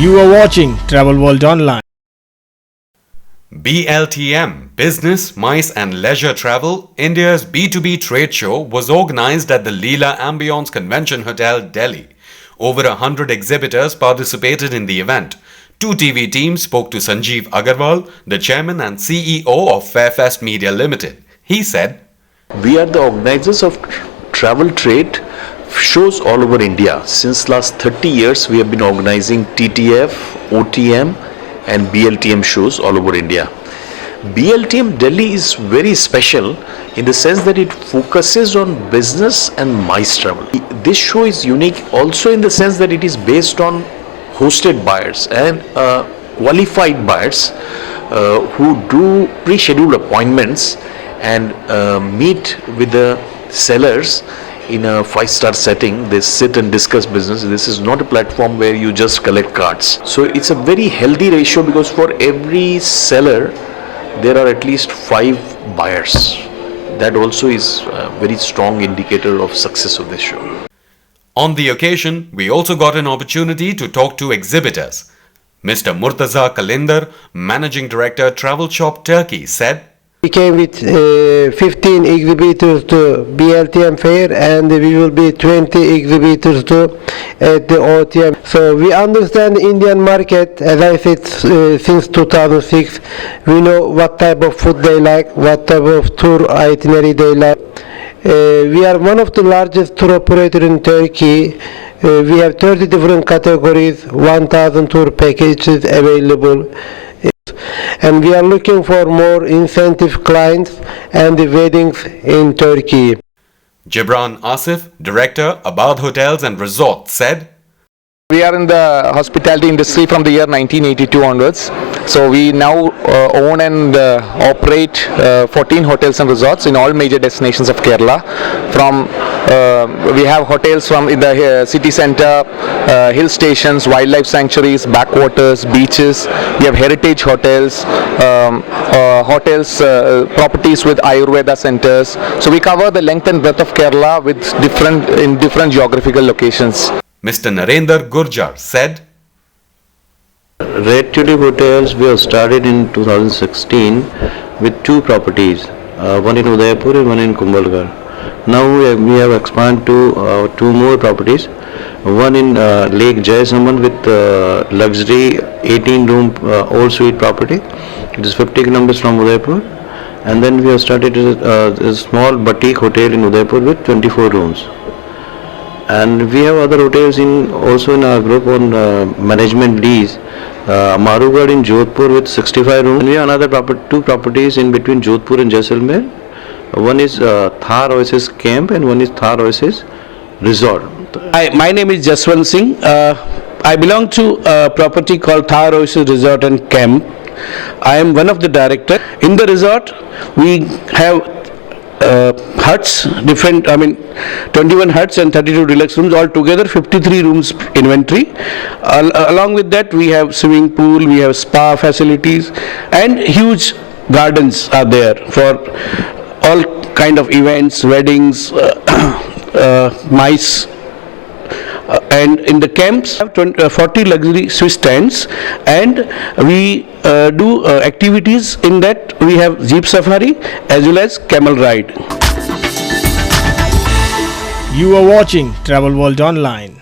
You are watching Travel World Online. BLTM, Business, Mice and Leisure Travel, India's B2B trade show was organized at the Leela Ambience Convention Hotel, Delhi. Over 100 exhibitors participated in the event. Two TV teams spoke to Sanjeev Agarwal, the chairman and CEO of Fairfest Media Limited. He said, "We are the organizers of travel trade shows all over India. Since last 30 years, we have been organizing TTF, OTM and BLTM shows all over India. BLTM Delhi is very special in the sense that it focuses on business and MICE travel. This show is unique also in the sense that it is based on hosted buyers and qualified buyers who do pre-scheduled appointments and meet with the sellers in a 5-star setting. They sit and discuss business. This is not a platform where you just collect cards. So it's a very healthy ratio because for every seller there are at least 5 buyers. That also is a very strong indicator of success of this show. On the occasion, we also got an opportunity to talk to exhibitors. Mr. Murtaza Kalender, Managing Director, Travel Shop Turkey, said, "We came with 15 exhibitors to BLTM fair and we will be 20 exhibitors at the OTM. So we understand the Indian market, as I said, since 2006. We know what type of food they like, what type of tour itinerary they like. We are one of the largest tour operators in Turkey. We have 30 different categories, 1,000 tour packages available. And we are looking for more incentive clients and the weddings in Turkey." Gibran Asif, Director, Abad Hotels and Resorts, said, "We are in the hospitality industry from the year 1982 onwards. So we now own and operate 14 hotels and resorts in all major destinations of Kerala. We have hotels from in the city center, hill stations, wildlife sanctuaries, backwaters, beaches. We have heritage hotels, properties with Ayurveda centers. So we cover the length and breadth of Kerala with different geographical locations." Mr. Narendra Gurjar said, Red Tulip Hotels, we have started in 2016 with 2 properties, one in Udaipur and one in Kumbhalgarh. Now we have expanded to 2 more properties, one in Lake Jaisaman with luxury 18-room all suite property. It is 50 kilometers from Udaipur, and then we have started a small boutique hotel in Udaipur with 24 rooms. And we have other hotels also in our group on management lease. Marugarh in Jodhpur with 65 rooms. And we have another 2 properties in between Jodhpur and Jaisalmer. One is Thar Oasis Camp and one is Thar Oasis Resort. Hi, my name is Jaswant Singh. I belong to a property called Thar Oasis Resort and Camp. I am one of the directors. In the resort, we have huts, 21 huts and 32 deluxe rooms, altogether 53 rooms inventory. Along with that, we have swimming pool, we have spa facilities, and huge gardens are there for all kind of events, weddings, mice. And in the camps, we have 40 luxury Swiss tents, and we do activities in that. We have jeep safari as well as camel ride. You are watching Travel World Online.